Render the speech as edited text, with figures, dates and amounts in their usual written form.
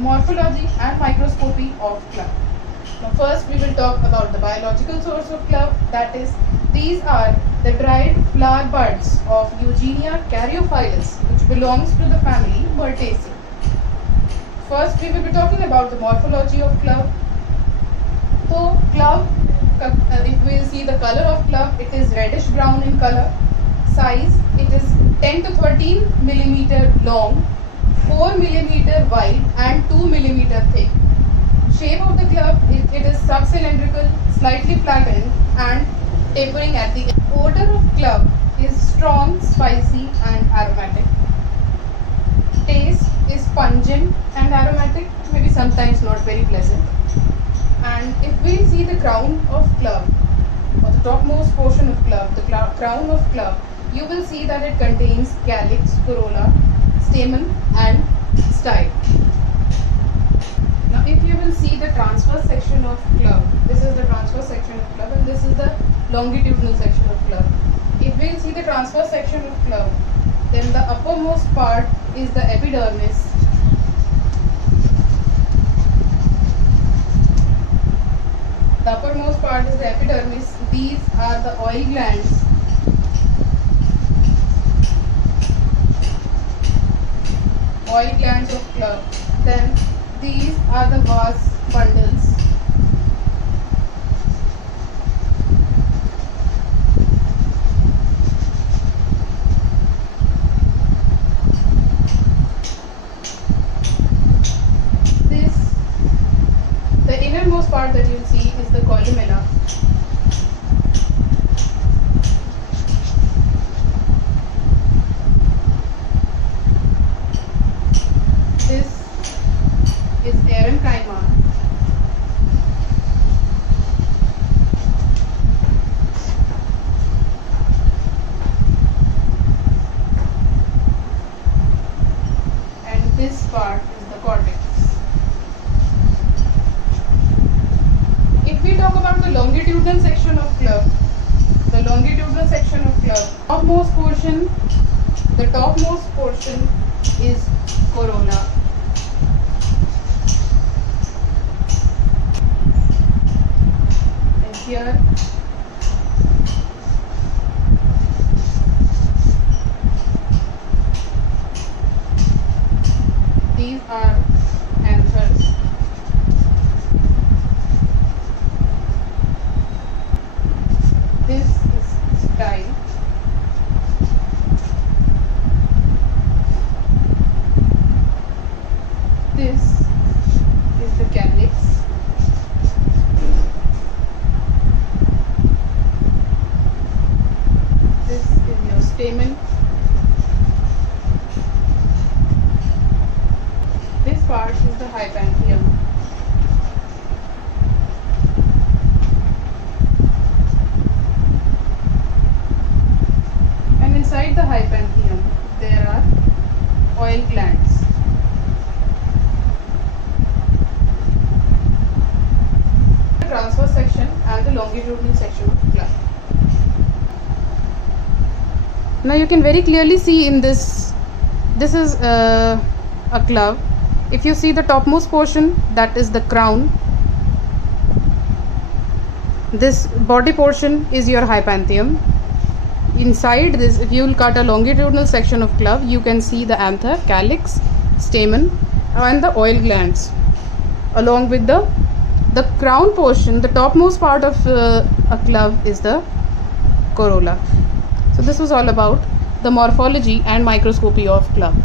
morphology and microscopy of clove. Now first we will talk about the biological source of clove, that is, these are the dried flower buds of Eugenia caryophyllus, which belongs to the family Myrtaceae. First we will be talking about the morphology of clove. So clove, if we will see the color of clove, it is reddish brown in color. Size, it is 10 to 13 millimeter long, 4 millimeter wide and 2 millimeter thick. Shape of the clove, it is subcylindrical, slightly flattened and tapering at the end. Odor of clove is strong, spicy and aromatic. Taste is pungent and aromatic, maybe sometimes not very pleasant. And if we see the crown of clove, or the topmost portion of clove, the crown of clove, you will see that it contains calyx, corolla, stamen and style. Now if you will see the transverse section of clove, this is the transverse section of clove and this is the longitudinal section of clove. If we will see the transverse section of clove, then the uppermost part is the epidermis. The uppermost part is the epidermis. These are the oil glands. Oil glands of clove. Then these are the vas bundles. The innermost part that you will see is the columella. This is parenchyma. And this part is the cortex. If we talk about the longitudinal section of clove, the longitudinal section of clove, the topmost portion is corolla. And here these are anthers. This is style. This is the calyx. This is your stamen. This part is the hypanthium. Inside the hypanthium, there are oil glands. The transverse section and the longitudinal section of clove. Now you can very clearly see in this is a clove. If you see the topmost portion, that is the crown. This body portion is your hypanthium. Inside this, if you will cut a longitudinal section of clove, you can see the anther, calyx, stamen and the oil glands. Along with the crown portion, the topmost part of a clove is the corolla. So this was all about the morphology and microscopy of clove.